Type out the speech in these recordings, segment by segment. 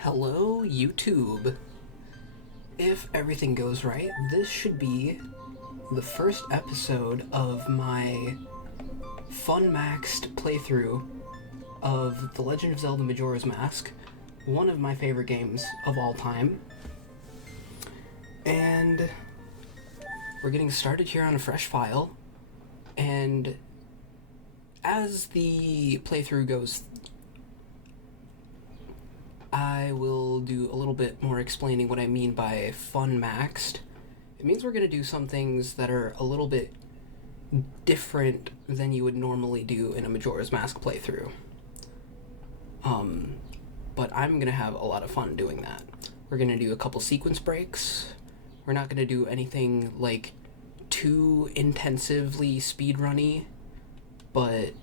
Hello, YouTube. If everything goes right, this should be the first episode of my Funmaxed playthrough of The Legend of Zelda Majora's Mask, one of my favorite games of all time. And we're getting started here on a fresh file, and as the playthrough goes, I will do a little bit more explaining what I mean by Funmaxed. It means we're going to do some things that are a little bit different than you would normally do in a Majora's Mask playthrough. But I'm going to have a lot of fun doing that. We're going to do a couple sequence breaks. We're not going to do anything like too intensively speedrunny, but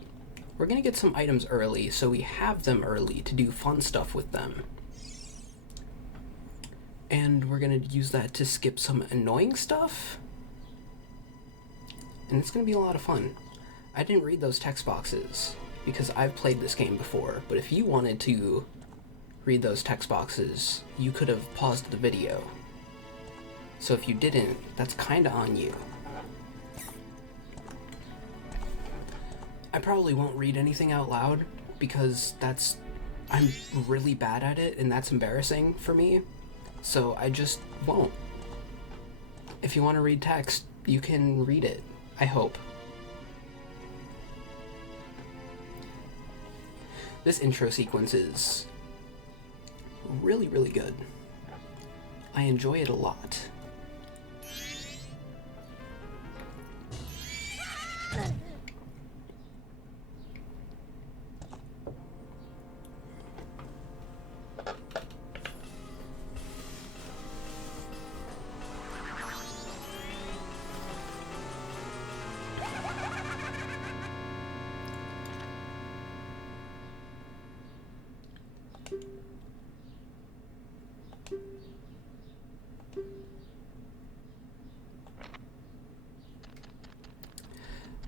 we're going to get some items early so we have them early to do fun stuff with them. And we're going to use that to skip some annoying stuff. And it's going to be a lot of fun. I didn't read those text boxes because I've played this game before, but if you wanted to read those text boxes, you could have paused the video. So if you didn't, that's kinda on you. I probably won't read anything out loud because I'm really bad at it and that's embarrassing for me. So I just won't. If you want to read text, you can read it, I hope. This intro sequence is really, really good. I enjoy it a lot.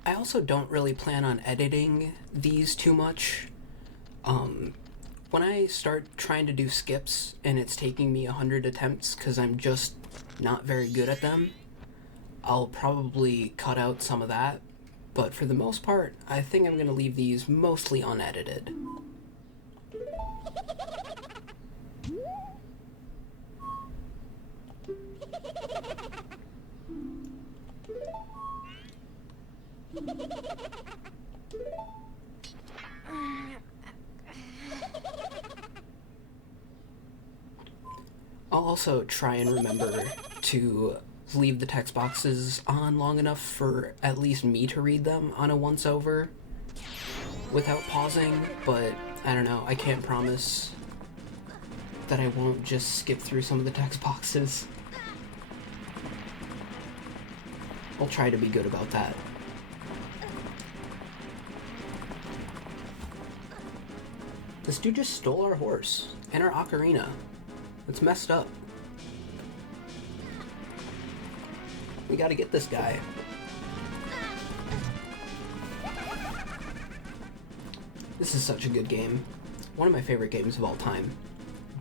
I also don't really plan on editing these too much. When I start trying to do skips and it's taking me 100 attempts because I'm just not very good at them, I'll probably cut out some of that, but for the most part, I think I'm going to leave these mostly unedited. I'll also try and remember to leave the text boxes on long enough for at least me to read them on a once-over without pausing, but I don't know, I can't promise that I won't just skip through some of the text boxes. I'll try to be good about that. This dude just stole our horse and our ocarina. It's messed up. We gotta get this guy. This is such a good game. One of my favorite games of all time.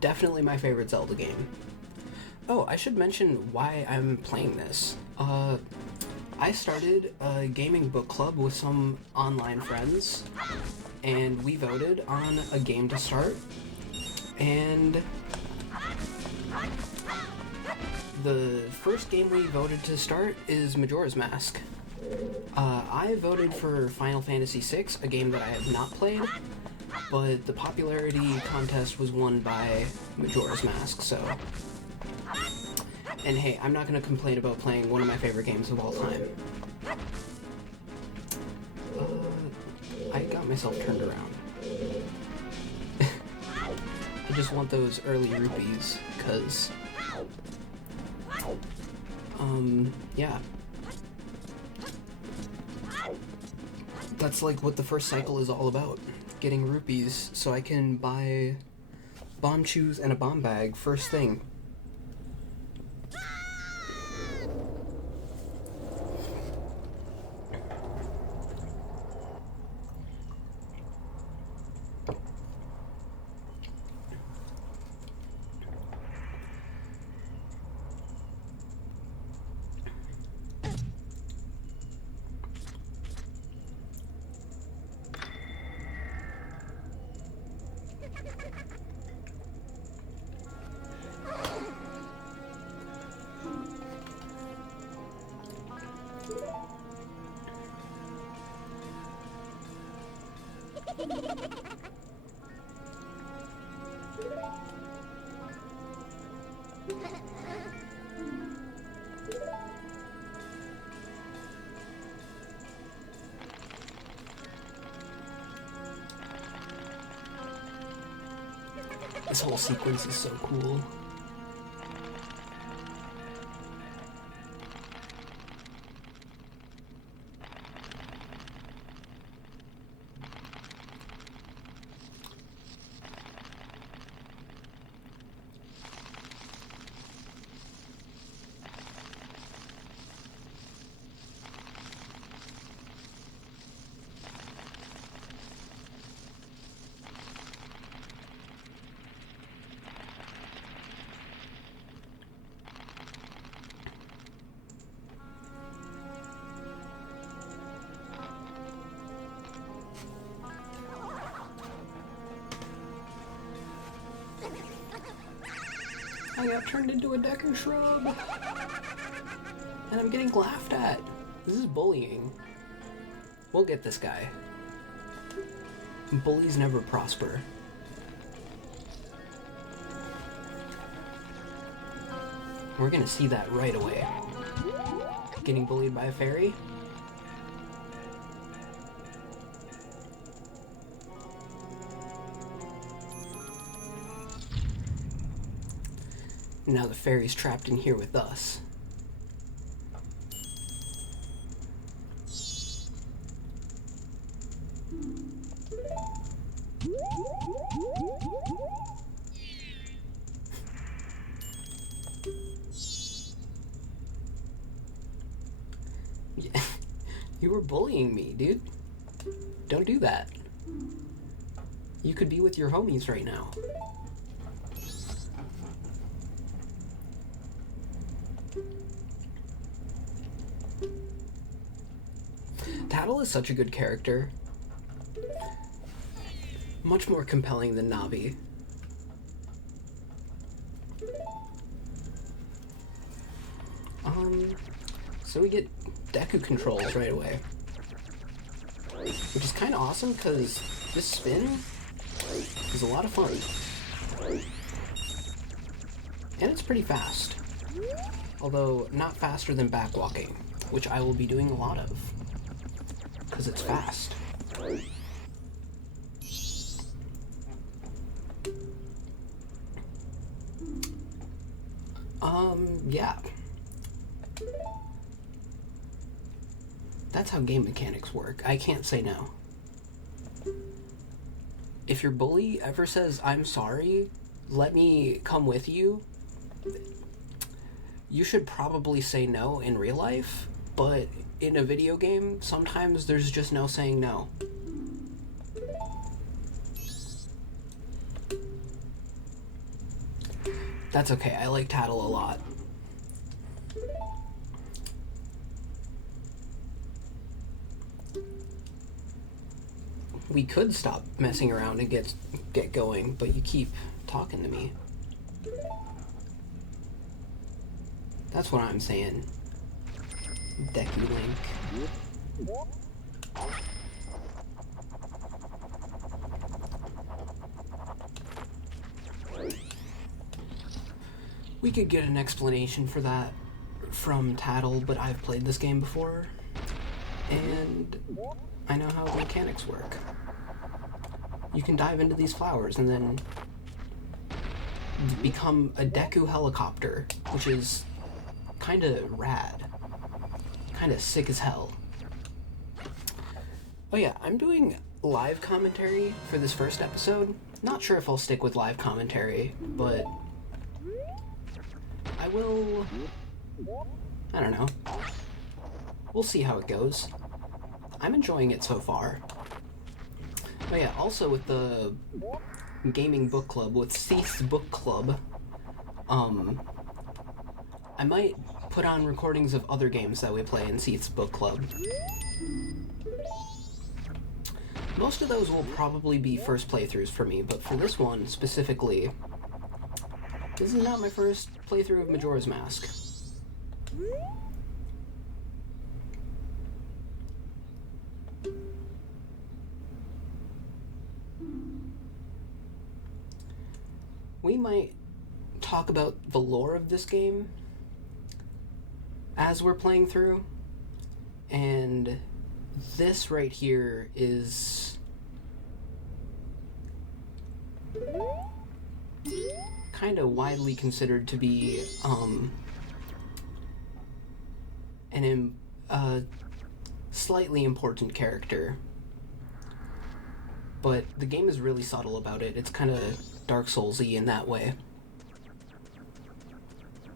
Definitely my favorite Zelda game. Oh, I should mention why I'm playing this. I started a gaming book club with some online friends, and we voted on a game to start, and the first game we voted to start is Majora's Mask. I voted for Final Fantasy VI, a game that I have not played, but the popularity contest was won by Majora's Mask, so... And hey, I'm not going to complain about playing one of my favorite games of all time. I got myself turned around. I just want those early rupees, because... yeah. That's like what the first cycle is all about. Getting rupees so I can buy bomb shoes and a bomb bag first thing. This whole sequence is so cool. I got turned into a Decker shrub. And I'm getting laughed at. This is bullying. We'll get this guy. Bullies never prosper. We're gonna see that right away. Getting bullied by a fairy? Now the fairy's trapped in here with us. You were bullying me, dude. Don't do that. You could be with your homies right now. Tattle is such a good character. Much more compelling than Navi. So we get Deku controls right away. Which is kind of awesome because this spin is a lot of fun. And it's pretty fast. Although not faster than backwalking, which I will be doing a lot of. Because it's fast. Yeah. That's how game mechanics work. I can't say no. If your bully ever says, "I'm sorry, let me come with you," you should probably say no in real life, but in a video game, sometimes there's just no saying no. That's okay, I like Tattle a lot. We could stop messing around and get going, but you keep talking to me. That's what I'm saying. Deku Link. We could get an explanation for that from Tattle, but I've played this game before, and I know how the mechanics work. You can dive into these flowers and then become a Deku helicopter, which is kind of rad. Kind of sick as hell. Oh yeah, I'm doing live commentary for this first episode. Not sure if I'll stick with live commentary, but I will... I don't know. We'll see how it goes. I'm enjoying it so far. Oh yeah, also with the gaming book club, with Seath's book club, I might put on recordings of other games that we play in Seath's book club. Most of those will probably be first playthroughs for me, but for this one specifically, this is not my first playthrough of Majora's Mask. We might talk about the lore of this game as we're playing through, and this right here is kind of widely considered to be a slightly important character, but the game is really subtle about it. It's kind of Dark Souls-y in that way.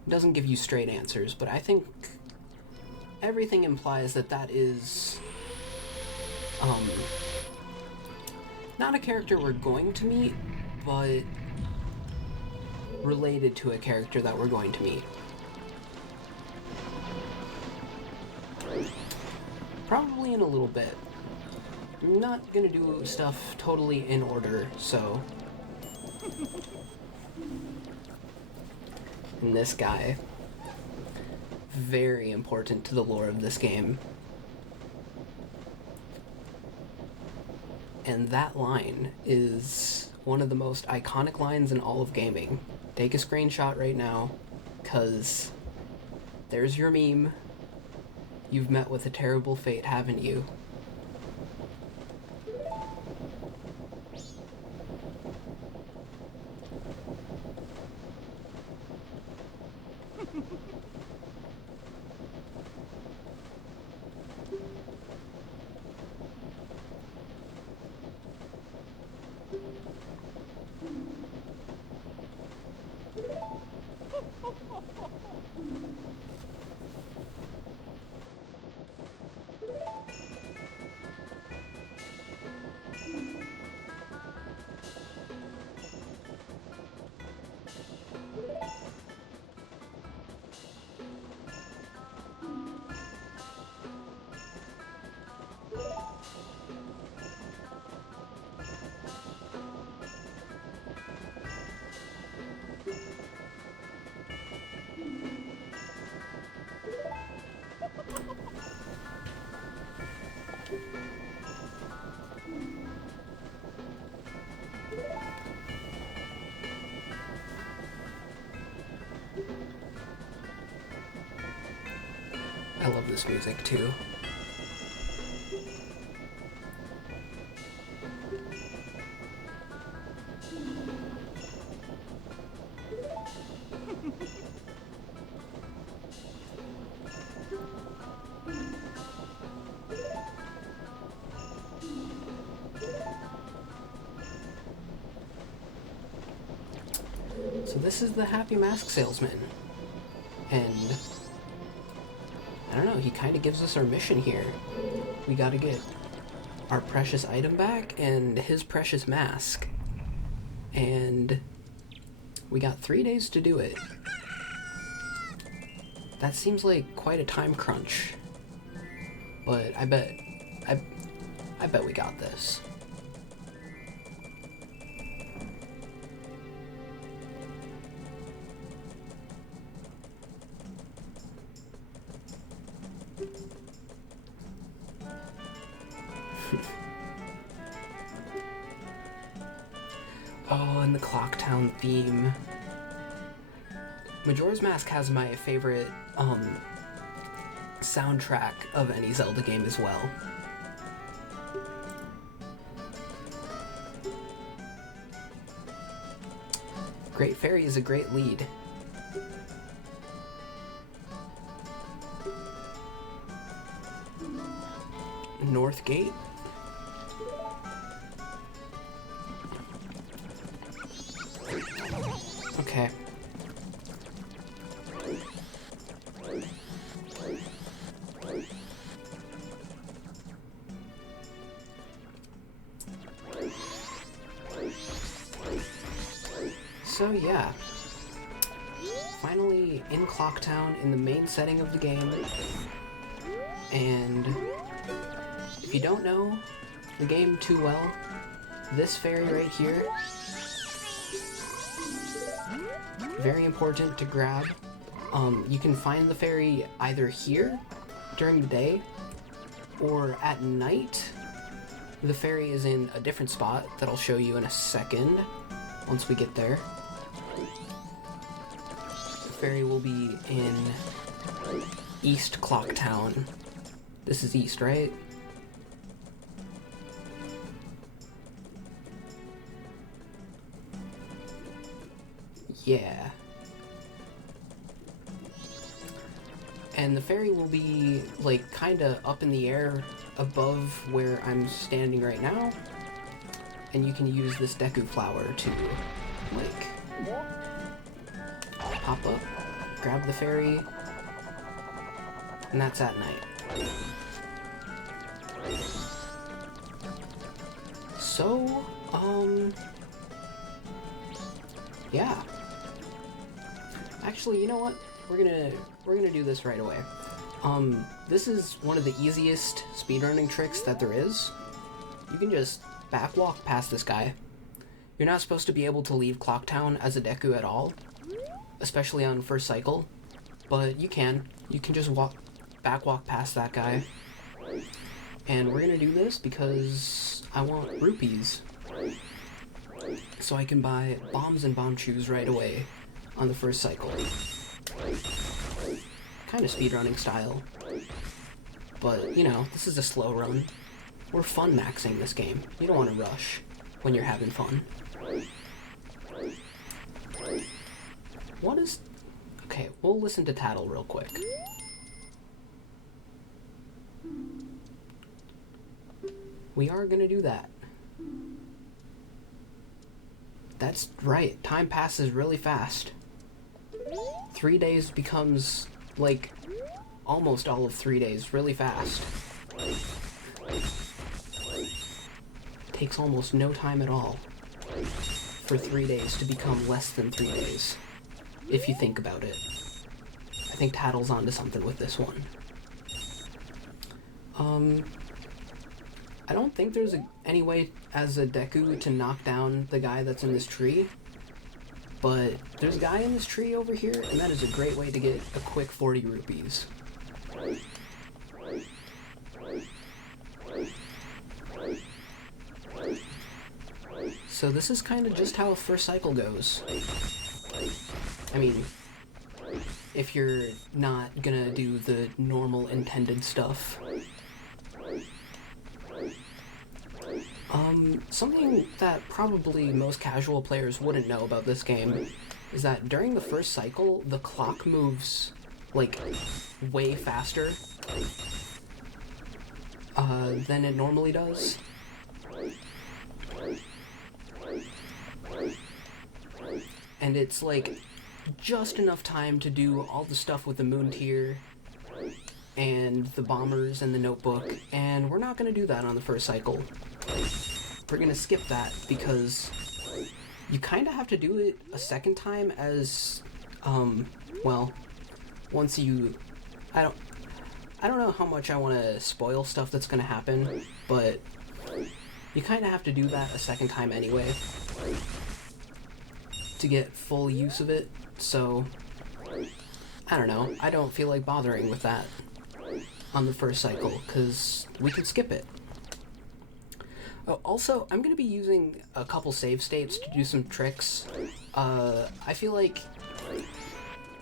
It doesn't give you straight answers, but I think everything implies that that is not a character we're going to meet, but related to a character that we're going to meet. Probably in a little bit. I'm not gonna do stuff totally in order, so... And this guy, very important to the lore of this game. And that line is one of the most iconic lines in all of gaming. Take a screenshot right now, cause there's your meme. You've met with a terrible fate, haven't you? I love this music too. So this is the Happy Mask Salesman, and I don't know, he kind of gives us our mission here. We gotta get our precious item back and his precious mask, and we got 3 days to do it. That seems like quite a time crunch, but I bet we got this. Oh, and the Clocktown theme. Majora's Mask has my favorite soundtrack of any Zelda game as well. Great Fairy is a great lead. North Gate. Okay. So yeah, finally in Clocktown in the main setting of the game, and if you don't know the game too well, this fairy right here, very important to grab. You can find the fairy either here during the day or at night. The fairy is in a different spot that I'll show you in a second once we get there. The fairy will be in East Clocktown. This is East, right? Yeah. And the fairy will be, like, kinda up in the air above where I'm standing right now. And you can use this Deku flower to, like, pop up, grab the fairy, and that's at night. So, yeah. Actually, you know what? We're gonna do this right away. This is one of the easiest speedrunning tricks that there is. You can just backwalk past this guy. You're not supposed to be able to leave Clocktown as a Deku at all, especially on first cycle, but you can. You can just backwalk past that guy. And we're gonna do this because I want rupees, so I can buy bombs and bomb shoes right away on the first cycle. Kind of speedrunning style, but you know, this is a slow run. We're fun-maxing this game. You don't want to rush when you're having fun. What is... Okay, we'll listen to Tattle real quick. We are gonna do that. That's right, time passes really fast. 3 days becomes, like, almost all of 3 days really fast. Takes almost no time at all for 3 days to become less than 3 days, if you think about it. I think Tattle's onto something with this one. I don't think there's any way as a Deku to knock down the guy that's in this tree, but there's a guy in this tree over here, and that is a great way to get a quick 40 rupees. So this is kind of just how a first cycle goes. I mean, if you're not gonna do the normal intended stuff. Something that probably most casual players wouldn't know about this game is that during the first cycle, the clock moves, like, way faster than it normally does. And it's, like, just enough time to do all the stuff with the moon tier and the bombers and the notebook, and we're not going to do that on the first cycle. We're going to skip that because you kind of have to do it a second time as, well, once you... I don't know how much I want to spoil stuff that's going to happen, but you kind of have to do that a second time anyway to get full use of it, so I don't know. I don't feel like bothering with that on the first cycle, because we can skip it. Oh, also, I'm going to be using a couple save states to do some tricks. I feel like,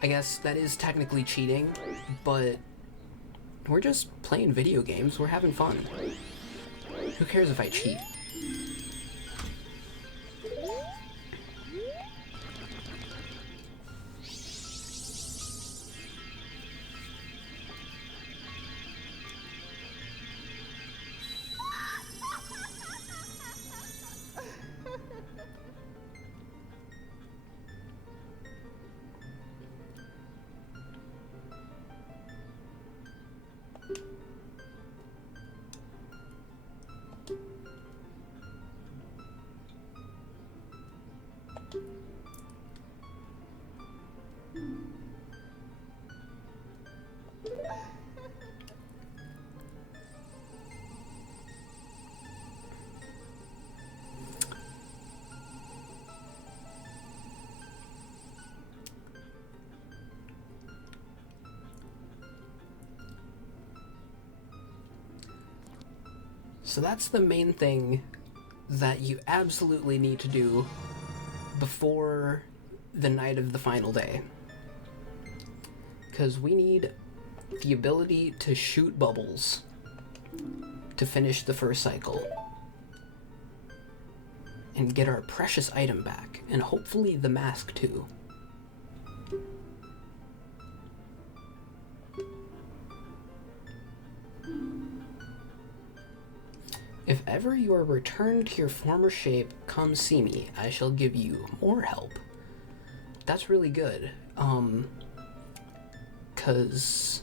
I guess that is technically cheating, but we're just playing video games. We're having fun. Who cares if I cheat? So that's the main thing that you absolutely need to do before the night of the final day. Because we need the ability to shoot bubbles to finish the first cycle and get our precious item back, and hopefully the mask too. If ever you are returned to your former shape, come see me. I shall give you more help. That's really good. 'Cause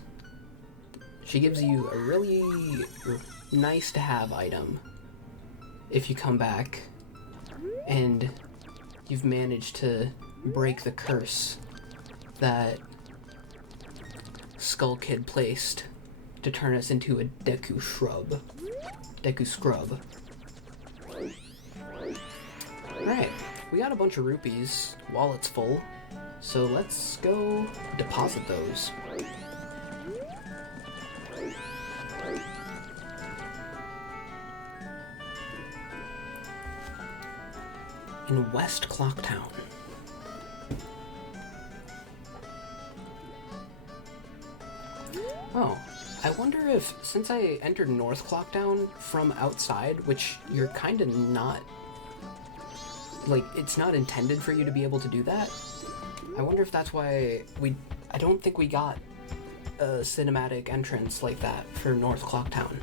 she gives you a really nice to have item if you come back and you've managed to break the curse that Skull Kid placed to turn us into a Deku Scrub. Alright, we got a bunch of rupees, wallet's full, so let's go deposit those. In West Clocktown. Oh, I wonder if, since I entered North Clocktown from outside, which you're kind of not, like, it's not intended for you to be able to do that. I wonder if that's why I don't think we got a cinematic entrance like that for North Clocktown.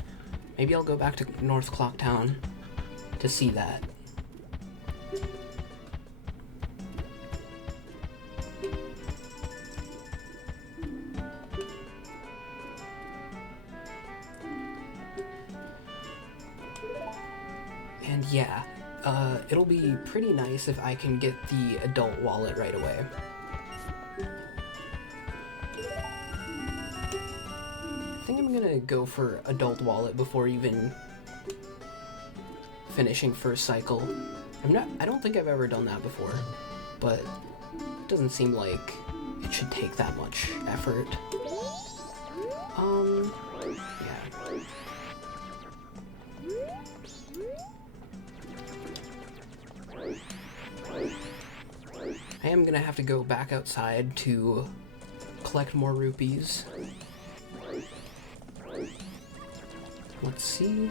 Maybe I'll go back to North Clocktown to see that. And yeah, it'll be pretty nice if I can get the adult wallet right away. I think I'm gonna go for adult wallet before even finishing first cycle. I don't think I've ever done that before, but it doesn't seem like it should take that much effort. Yeah. I am gonna have to go back outside to collect more rupees. Let's see.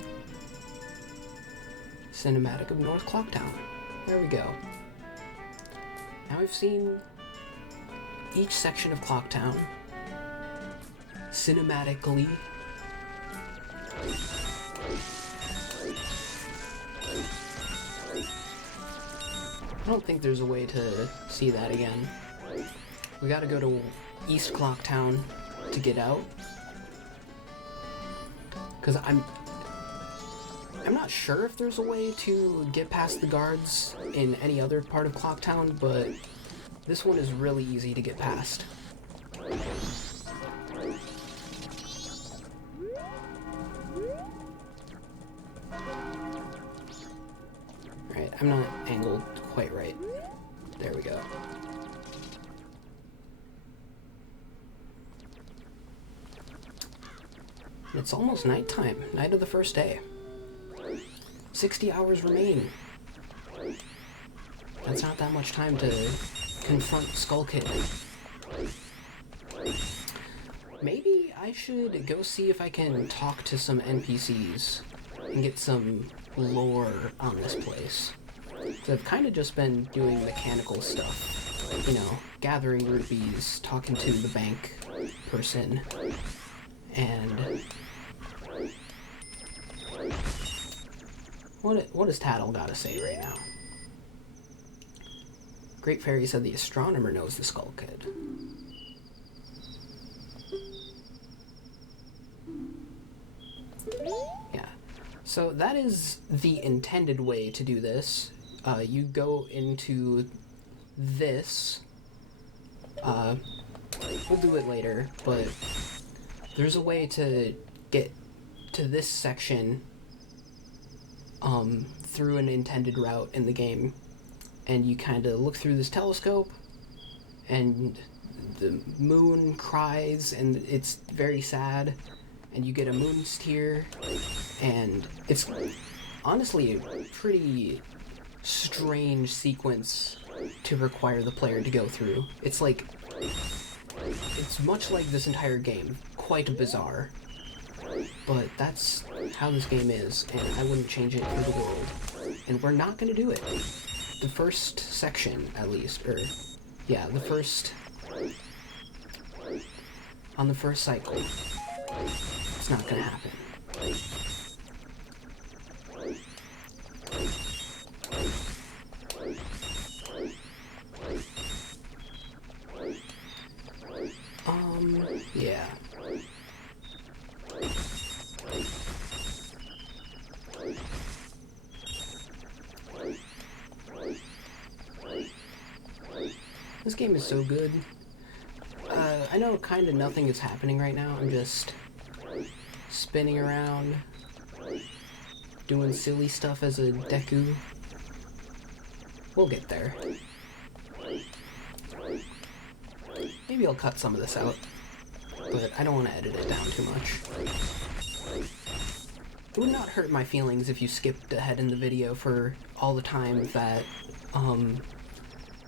Cinematic of North Clocktown. There we go. Now we've seen each section of Clocktown cinematically. I don't think there's a way to see that again. We gotta go to East Clocktown to get out. Because I'm not sure if there's a way to get past the guards in any other part of Clocktown, but this one is really easy to get past. Right, I'm not angled quite right. There we go. It's almost nighttime, night of the first day. 60 hours remain. That's not that much time to confront Skull Kid. Maybe I should go see if I can talk to some NPCs and get some lore on this place. So I've kind of just been doing mechanical stuff. You know, gathering rupees, talking to the bank person, and what does Tattle gotta say right now? Great Fairy said the astronomer knows the Skull Kid. Yeah. So that is the intended way to do this. You go into this. We'll do it later, but there's a way to get to this section through an intended route in the game. And you kind of look through this telescope, and the moon cries, and it's very sad, and you get a moon steer, and it's honestly a pretty strange sequence to require the player to go through. It's like, it's much like this entire game, quite bizarre, but that's how this game is, and I wouldn't change it for the world, and we're not gonna do it. The first section, at least, or, yeah, the first, on the first cycle, it's not gonna happen. Yeah. This game is so good. I know kind of nothing is happening right now. I'm just spinning around, doing silly stuff as a Deku. We'll get there. Maybe I'll cut some of this out, but I don't want to edit it down too much. It would not hurt my feelings if you skipped ahead in the video for all the time that,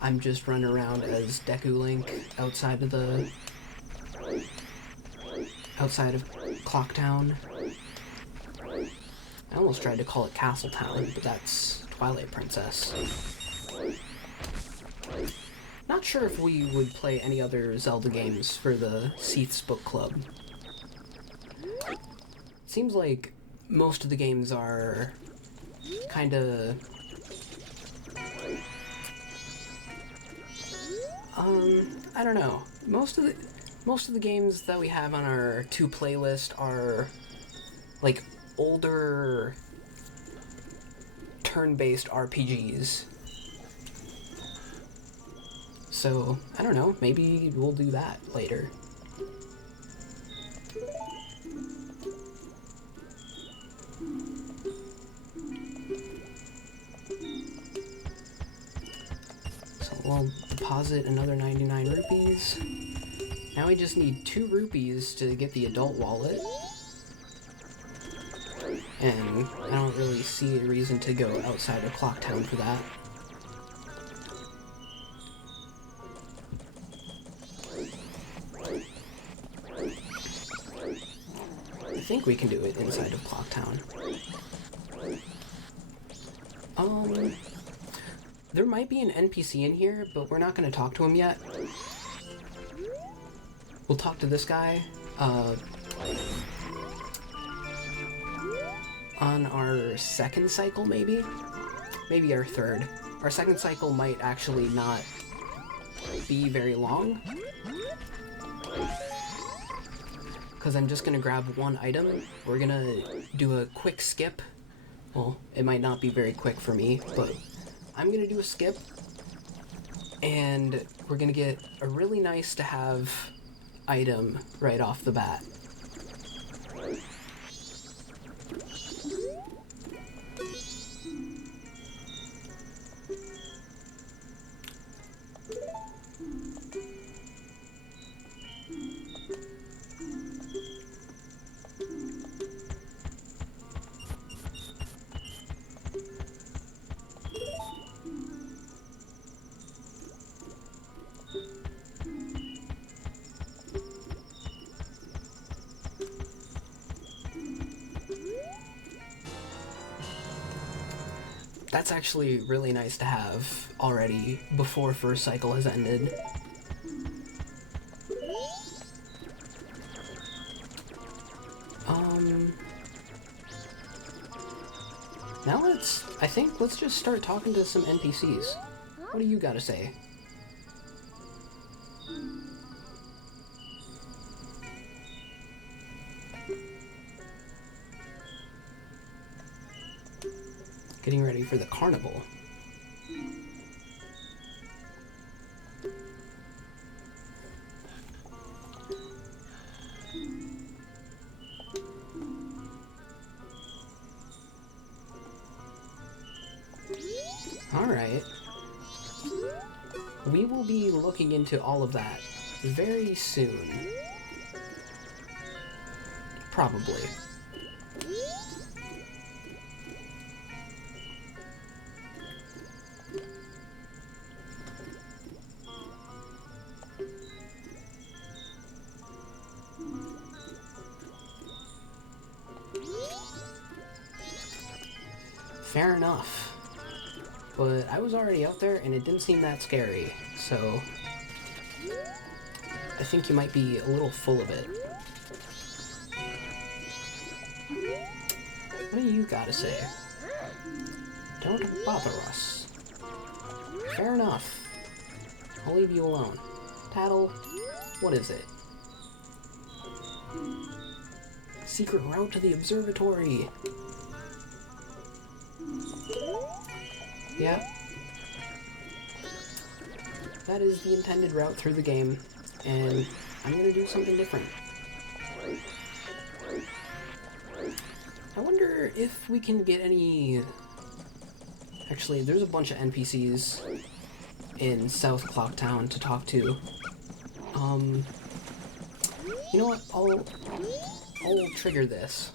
I'm just running around as Deku Link outside of Clocktown. I almost tried to call it Castletown, but that's Twilight Princess. Not sure if we would play any other Zelda games for the Seath's Book Club. Seems like most of the games are kinda I don't know. Most of the games that we have on our two playlist are like older turn-based RPGs. So, I don't know, maybe we'll do that later. We'll deposit another 99 rupees. Now we just need 2 rupees to get the adult wallet. And I don't really see a reason to go outside of Clocktown for that. think we can do it inside of Clocktown. There might be an NPC in here, but we're not going to talk to him yet. We'll talk to this guy, on our second cycle, maybe? Maybe our third. Our second cycle might actually not be very long, because I'm just going to grab one item. We're going to do a quick skip. Well, it might not be very quick for me, but I'm going to do a skip, and we're going to get a really nice to have item right off the bat. That's actually really nice to have already before first cycle has ended. Now let's just start talking to some NPCs. What do you gotta say? Getting ready for the carnival. Alright. We will be looking into all of that very soon. Probably. Fair enough. But I was already out there and it didn't seem that scary, so I think you might be a little full of it. What do you gotta say? Don't bother us. Fair enough. I'll leave you alone. Tattle, what is it? Secret route to the observatory. Yeah. That is the intended route through the game, and I'm gonna do something different. I wonder if we can get any... Actually, there's a bunch of NPCs in South Clocktown to talk to. You know what? I'll trigger this.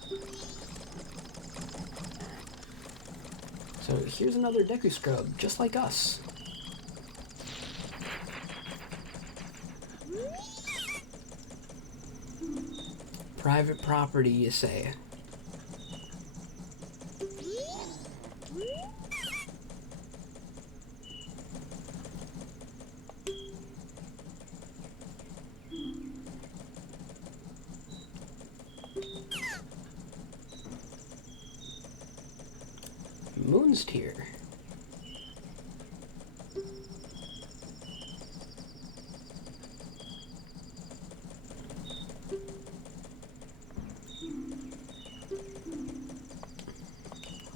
So here's another Deku Scrub, just like us. Private property, you say? Moon's Tier.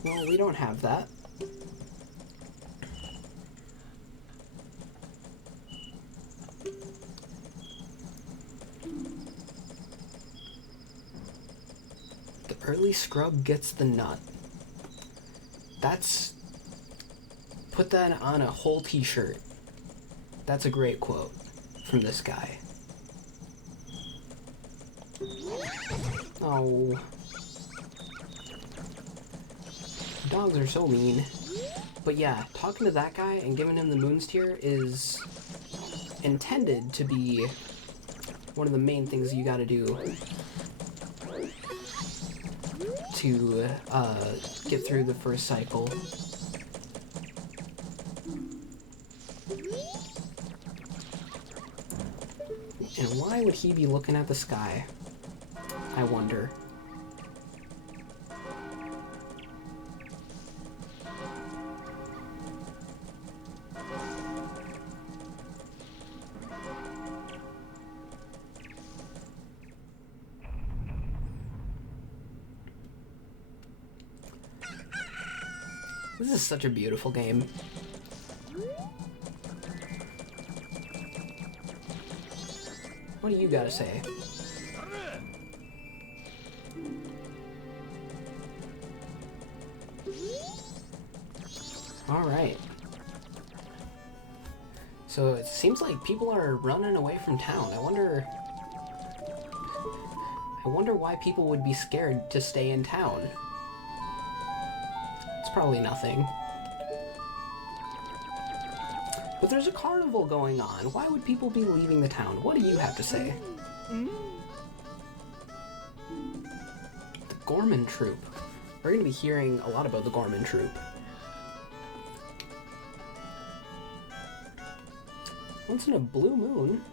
Well, we don't have that. The early scrub gets the nut. That's... Put that on a whole t-shirt. That's a great quote from this guy. Oh. Dogs are so mean. But yeah, talking to that guy and giving him the Moon's Tier is intended to be one of the main things you gotta do. to get through the first cycle. And why would he be looking at the sky? I wonder. This is such a beautiful game. What do you gotta say? Alright. So it seems like people are running away from town. I wonder why people would be scared to stay in town. It's probably nothing. But there's a carnival going on. Why would people be leaving the town? What do you have to say? The Gorman Troop. We're going to be hearing a lot about the Gorman Troop. Once in a blue moon?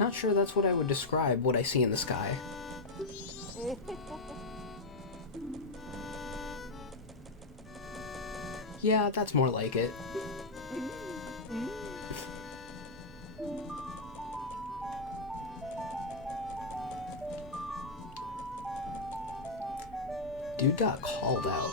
Not sure that's what I would describe what I see in the sky. Yeah, that's more like it. Dude got called out.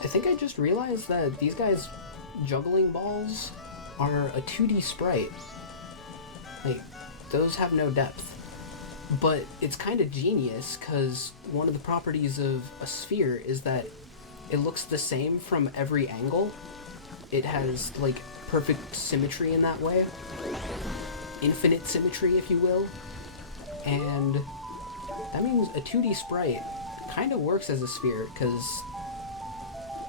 I think I just realized that these guys juggling balls are a 2D sprite. Like, those have no depth. But it's kind of genius, because one of the properties of a sphere is that it looks the same from every angle. It has, like, perfect symmetry in that way. Infinite symmetry, if you will. And that means a 2D sprite kind of works as a sphere, because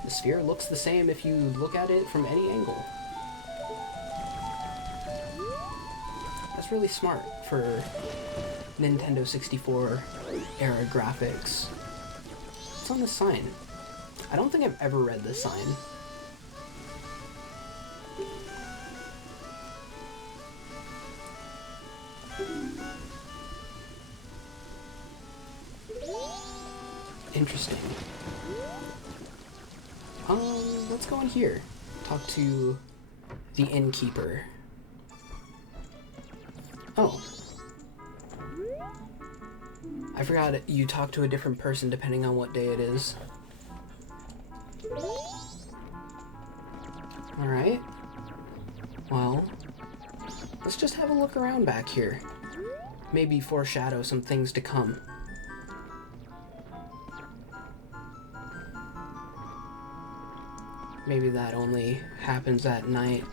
the sphere looks the same if you look at it from any angle. That's really smart for Nintendo 64 era graphics. What's on the sign? I don't think I've ever read this sign. Interesting. Let's go in here. Talk to the innkeeper. Oh. I forgot you talk to a different person depending on what day it is. Alright. Well, let's just have a look around back here. Maybe foreshadow some things to come. Maybe that only happens at night.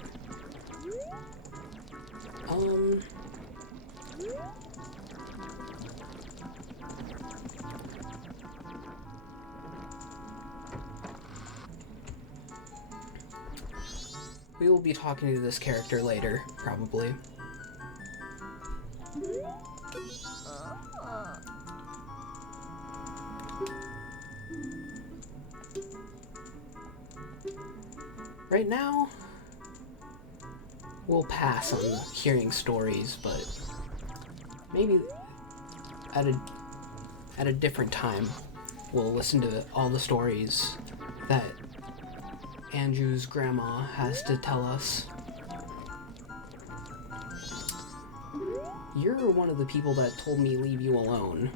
We will be talking to this character later, probably. Right now, we'll pass on the hearing stories, but maybe at a different time, we'll listen to all the stories that Andrew's grandma has to tell us. You're one of the people that told me leave you alone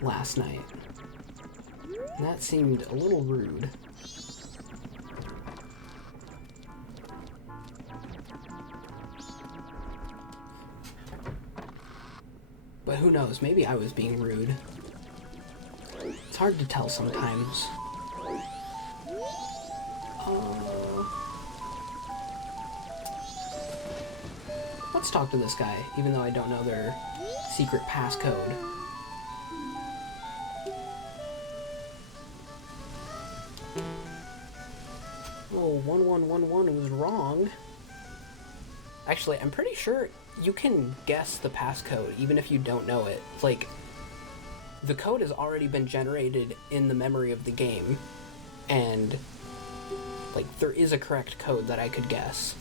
last night. And that seemed a little rude. But who knows, maybe I was being rude. It's hard to tell sometimes. Let's talk to this guy, even though I don't know their secret passcode. Oh, 1111 was wrong. Actually, I'm pretty sure you can guess the passcode even if you don't know it. Like, the code has already been generated in the memory of the game, and like there is a correct code that I could guess.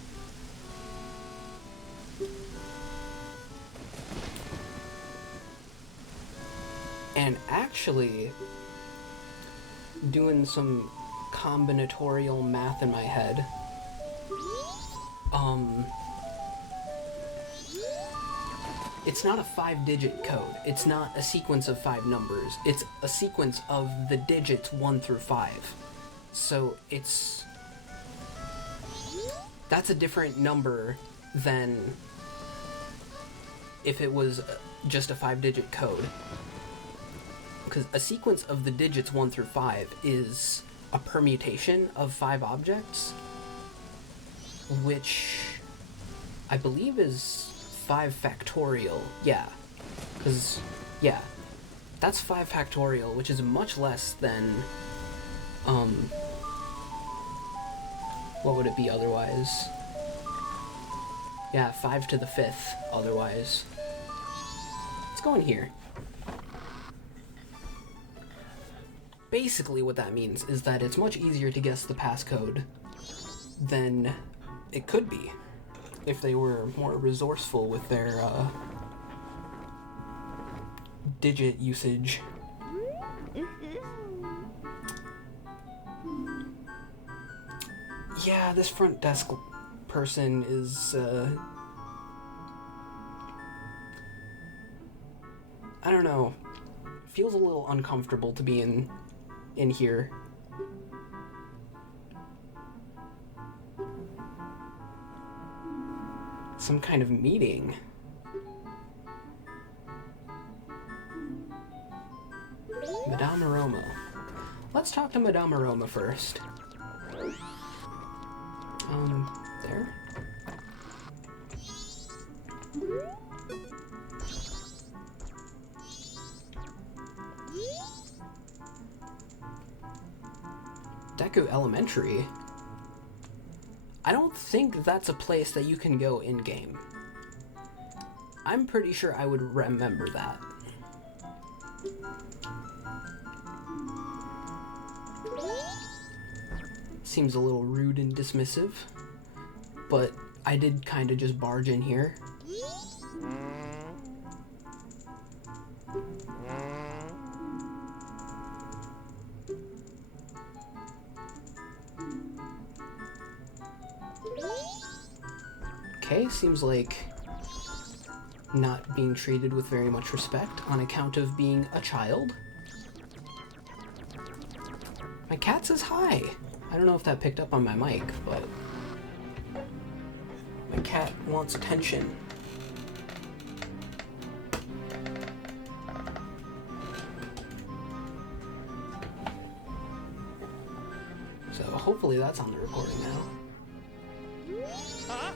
And actually, doing some combinatorial math in my head, it's not a 5-digit code. It's not a sequence of 5 numbers. It's a sequence of the digits 1 through 5. So that's a different number than if it was just a 5-digit code. Because a sequence of the digits 1 through 5 is a permutation of 5 objects, which I believe is 5 factorial. Yeah. Because, yeah. That's 5 factorial, which is much less than, what would it be otherwise? Yeah, 5 to the 5th otherwise. Let's go in here. Basically what that means is that it's much easier to guess the passcode than it could be if they were more resourceful with their digit usage. Yeah, this front desk person is I don't know, feels a little uncomfortable to be in here. Some kind of meeting. Madame Aroma. Let's talk to Madame Aroma first. There? Deku Elementary? I don't think that's a place that you can go in-game. I'm pretty sure I would remember that. Seems a little rude and dismissive, but I did kind of just barge in here. Okay, seems like not being treated with very much respect on account of being a child. My cat says hi. I don't know if that picked up on my mic, but my cat wants attention. So hopefully that's on the recording now. Huh?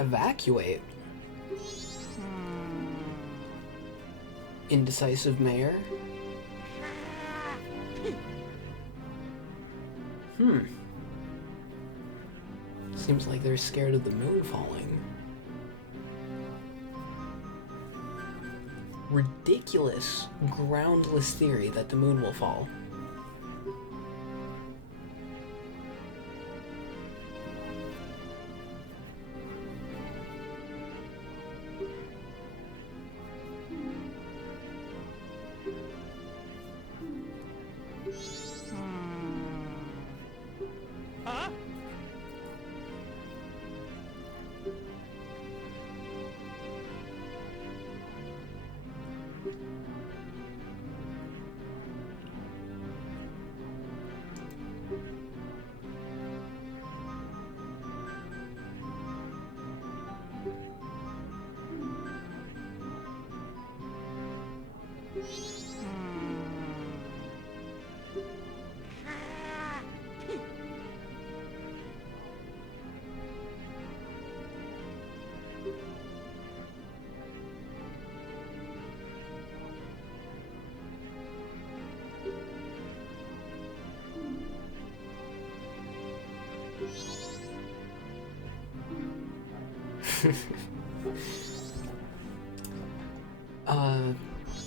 Evacuate. Indecisive mayor. Seems like they're scared of the moon falling. Ridiculous, groundless theory that the moon will fall.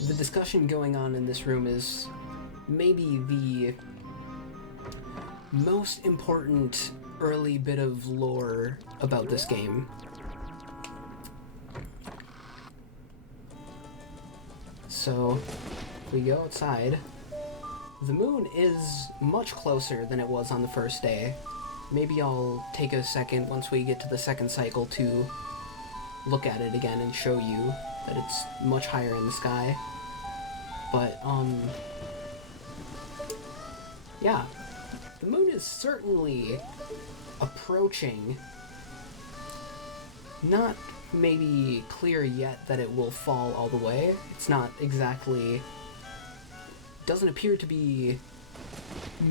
The discussion going on in this room is maybe the most important early bit of lore about this game. So, if we go outside, the moon is much closer than it was on the first day. Maybe I'll take a second once we get to the second cycle to look at it again and show you that it's much higher in the sky. But, yeah. The moon is certainly approaching. Not maybe clear yet that it will fall all the way. It's not exactly... doesn't appear to be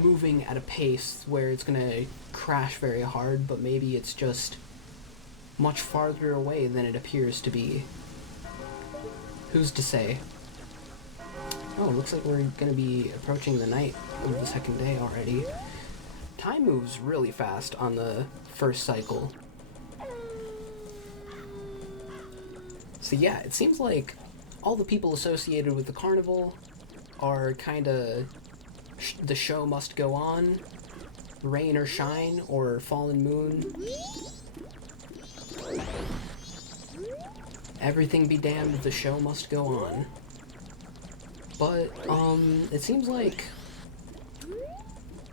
moving at a pace where it's gonna crash very hard, but maybe it's just much farther away than it appears to be. Who's to say? Oh, it looks like we're gonna be approaching the night of the second day already. Time moves really fast on the first cycle. So yeah, it seems like all the people associated with the carnival are kinda the show must go on, rain or shine, or fallen moon. Everything be damned, the show must go on. But, it seems like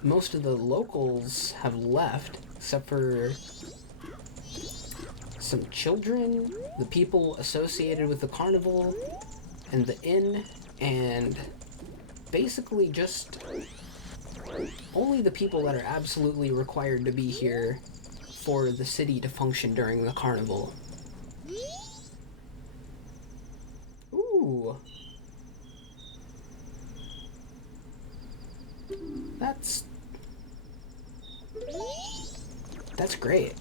most of the locals have left, except for some children, the people associated with the carnival, and the inn, and basically just only the people that are absolutely required to be here for the city to function during the carnival. Ooh. That's great.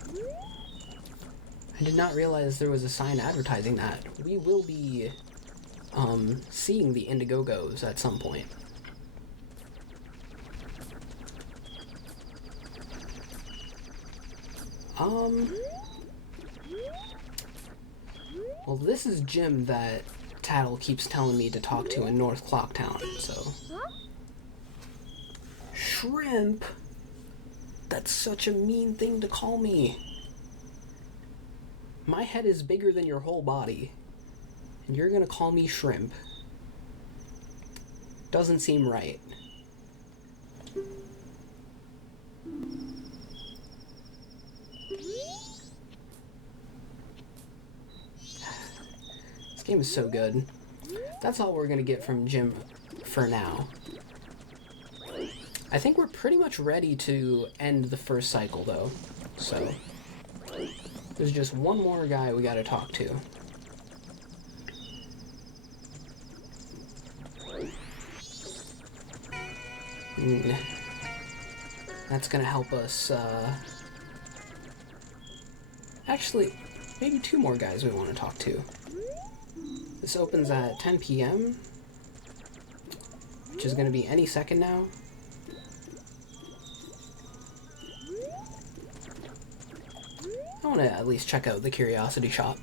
I did not realize there was a sign advertising that. We will be seeing the Indigo-Go's at some point. Well, this is Jim that Tattle keeps telling me to talk to in North Clocktown, so... Shrimp? That's such a mean thing to call me. My head is bigger than your whole body, and you're gonna call me shrimp. Doesn't seem right. This game is so good. That's all we're gonna get from Jim for now. I think we're pretty much ready to end the first cycle, though. So, there's just one more guy we gotta talk to. That's gonna help us, actually, maybe two more guys we want to talk to. This opens at 10 p.m., which is gonna be any second now. I want to at least check out the Curiosity Shop.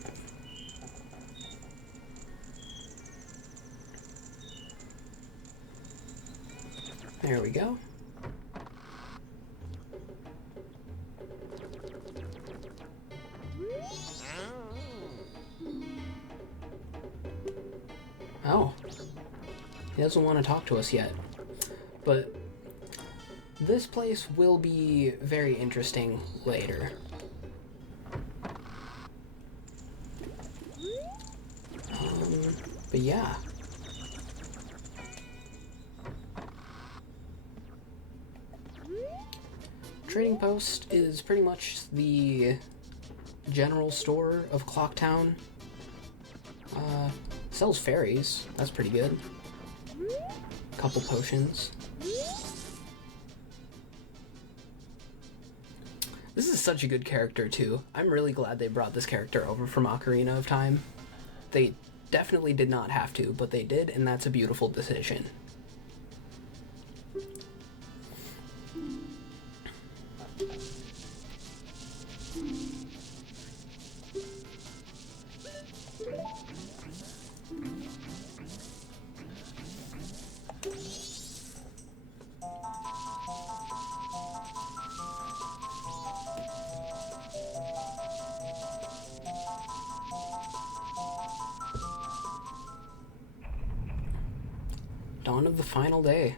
There we go. Oh. He doesn't want to talk to us yet. But this place will be very interesting later. But yeah. Trading Post is pretty much the general store of Clocktown. Sells fairies. That's pretty good. Couple potions. This is such a good character too. I'm really glad they brought this character over from Ocarina of Time. They definitely did not have to, but they did, and that's a beautiful decision. Dawn of the final day.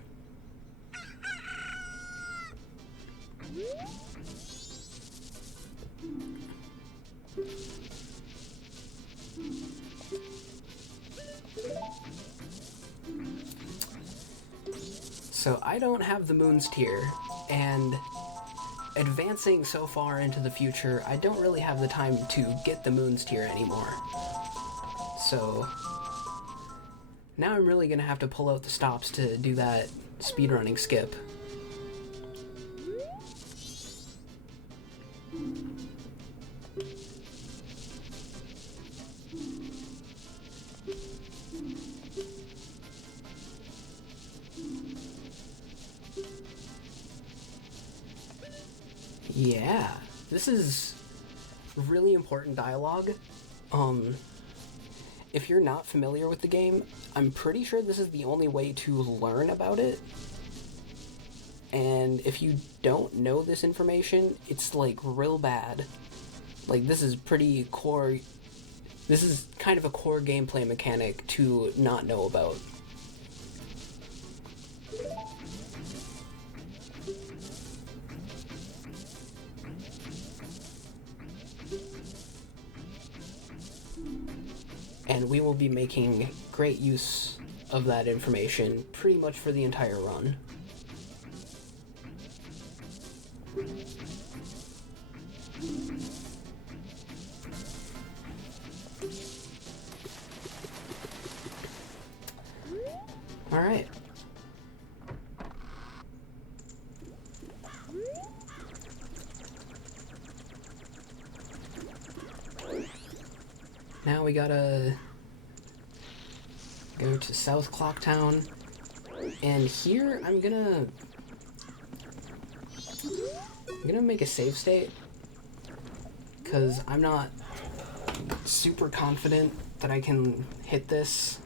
So I don't have the Moon's Tier, and advancing so far into the future, I don't really have the time to get the Moon's Tier anymore. So now I'm really gonna have to pull out the stops to do that speedrunning skip. Yeah, this is really important dialogue. If you're not familiar with the game, I'm pretty sure this is the only way to learn about it. And if you don't know this information, it's like real bad. Like, this is pretty core. This is kind of a core gameplay mechanic to not know about. And we will be making great use of that information pretty much for the entire run. All right. Now we gotta go to South Clocktown, and here I'm gonna make a save state, because I'm not super confident that I can hit this.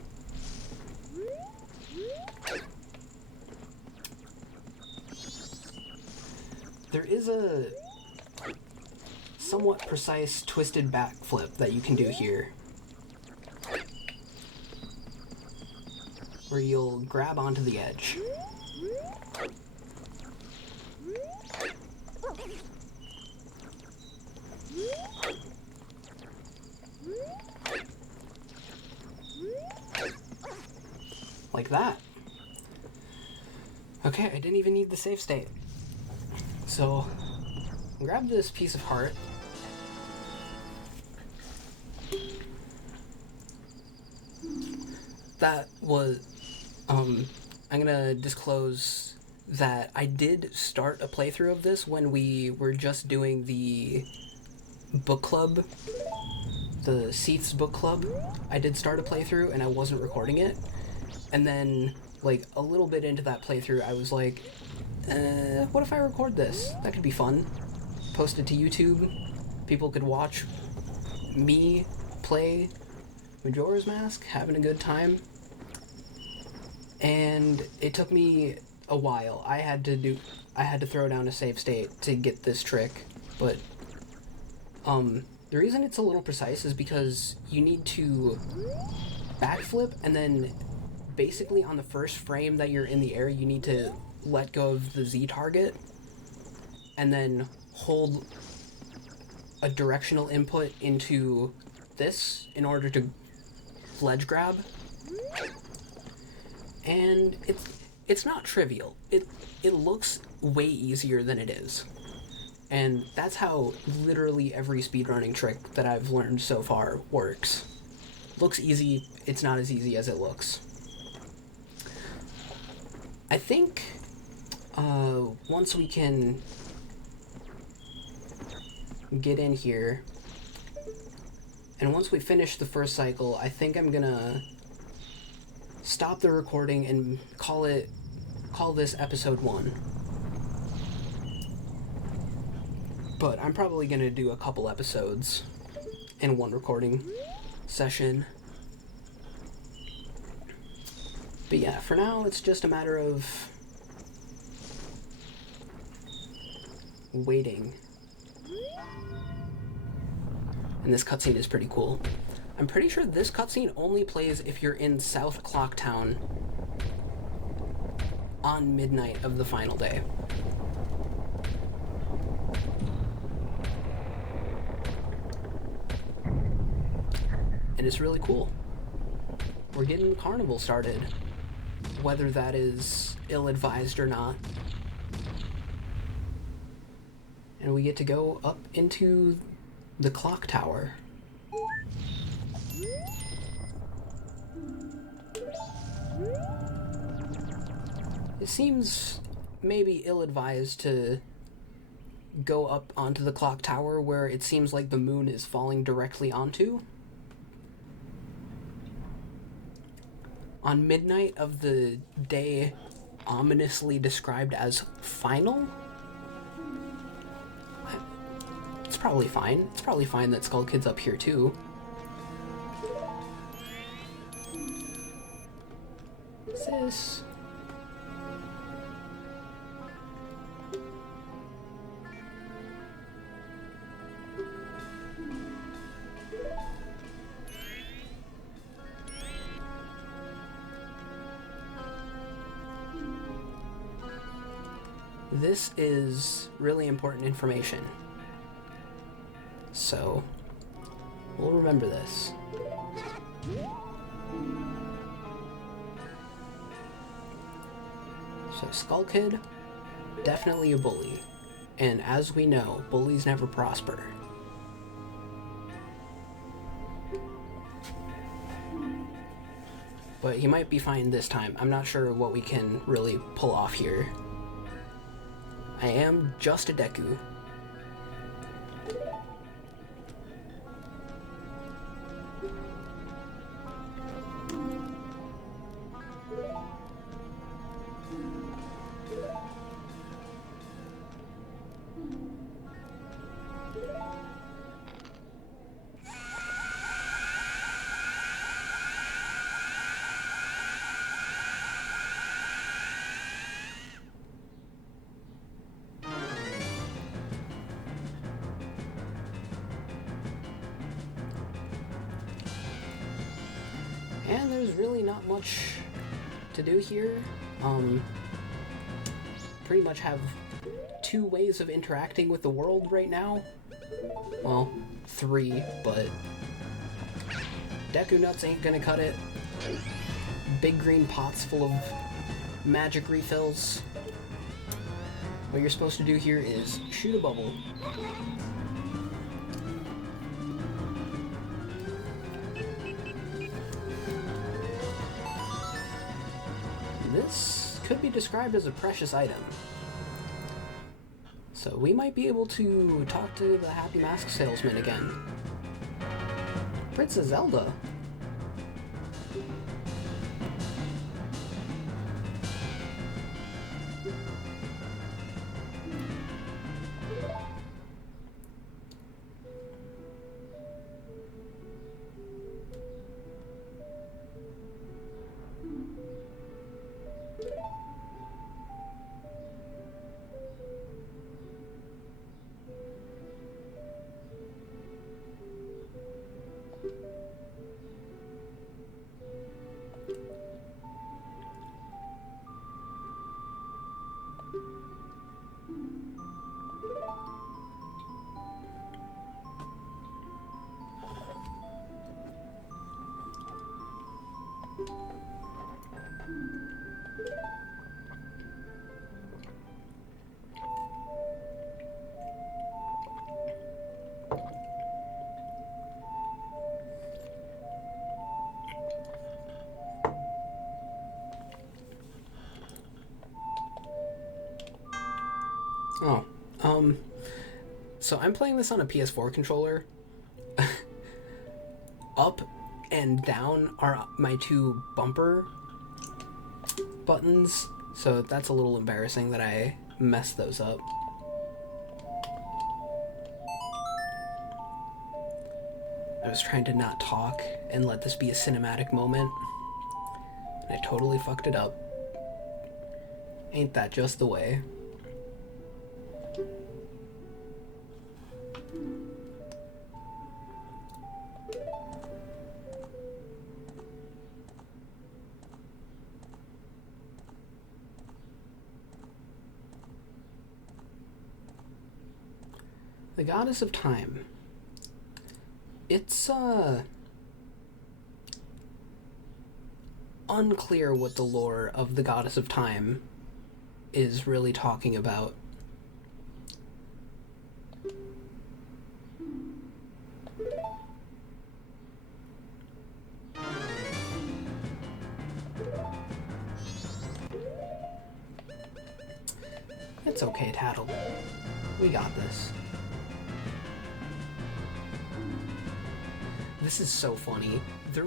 There is a somewhat precise twisted backflip that you can do here, where you'll grab onto the edge. Like that. Okay, I didn't even need the save state. So, grab this piece of heart. That was, I'm gonna disclose that I did start a playthrough of this when we were just doing the book club, the Seath's book club. I did start a playthrough and I wasn't recording it. And then, like, a little bit into that playthrough, I was like, what if I record this? That could be fun. Post it to YouTube. People could watch me play Majora's Mask, having a good time. And it took me a while. I had to throw down a save state to get this trick, but the reason it's a little precise is because you need to backflip, and then basically on the first frame that you're in the air, you need to let go of the Z target and then hold a directional input into this in order to ledge grab. And it's not trivial. It looks way easier than it is. And that's how literally every speedrunning trick that I've learned so far works. Looks easy, it's not as easy as it looks. I think once we can get in here, and once we finish the first cycle, I think I'm gonna stop the recording and call this episode 1. But I'm probably gonna do a couple episodes in one recording session. But yeah, for now it's just a matter of waiting. And this cutscene is pretty cool. I'm pretty sure this cutscene only plays if you're in South Clocktown. on midnight of the final day. And it's really cool. We're getting Carnival started, whether that is ill-advised or not. And we get to go up into the clock tower. It seems maybe ill-advised to go up onto the clock tower where it seems like the moon is falling directly onto. On midnight of the day ominously described as final? It's probably fine. It's probably fine that Skull Kid's up here too. What's this? This is really important information. So, we'll remember this. So, Skull Kid, definitely a bully. And as we know, bullies never prosper. But he might be fine this time. I'm not sure what we can really pull off here. I am just a Deku. And there's really not much to do here. Pretty much have two ways of interacting with the world right now. Well, three, but Deku Nuts ain't gonna cut it. Big green pots full of magic refills. What you're supposed to do here is shoot a bubble. This could be described as a precious item. So we might be able to talk to the Happy Mask salesman again. Princess Zelda. Oh, so I'm playing this on a PS4 controller. Up and down are my two bumper buttons, so that's a little embarrassing that I messed those up. I was trying to not talk and let this be a cinematic moment, and I totally fucked it up. Ain't that just the way? The Goddess of Time. It's, unclear what the lore of the Goddess of Time is really talking about. It's okay, Tattle. We got this. This is so funny. It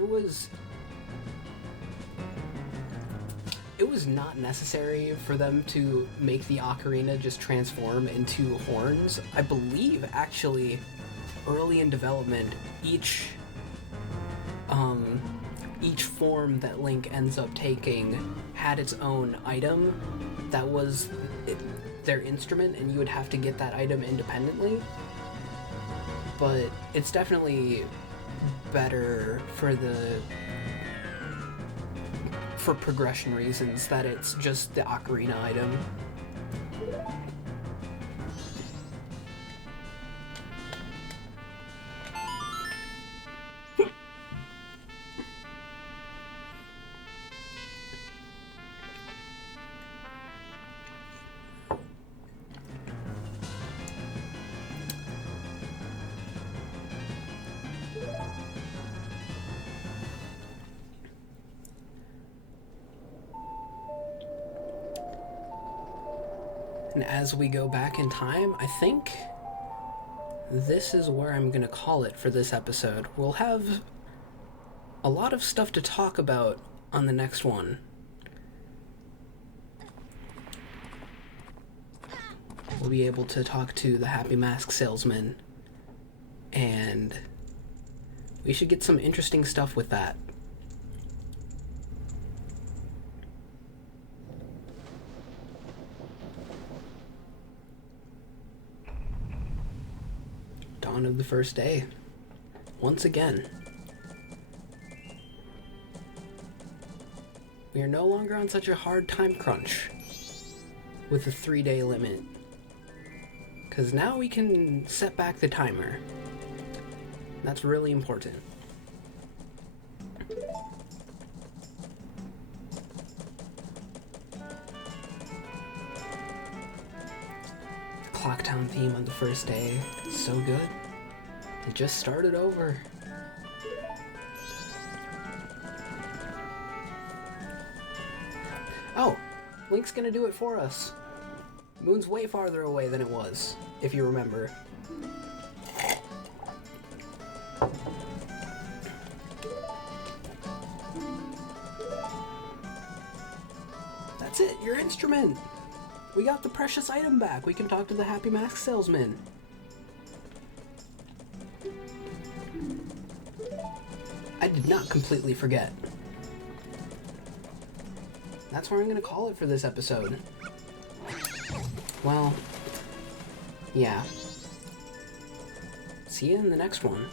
was not necessary for them to make the ocarina just transform into horns. I believe, actually, early in development, each form that Link ends up taking had its own item that was their instrument, and you would have to get that item independently. But it's definitely better for progression reasons that it's just the ocarina item. And as we go back in time, I think this is where I'm going to call it for this episode. We'll have a lot of stuff to talk about on the next one. We'll be able to talk to the Happy Mask salesman, and we should get some interesting stuff with that. Dawn of the first day. Once again. We are no longer on such a hard time crunch with a 3-day limit. Because now we can set back the timer. That's really important. Clocktown theme on the first day. So good. It just started over. Oh, Link's gonna do it for us. Moon's way farther away than it was, if you remember. That's it, your instrument! We got the precious item back. We can talk to the Happy Mask salesman. I did not completely forget. That's where I'm going to call it for this episode. Well, yeah. See you in the next one.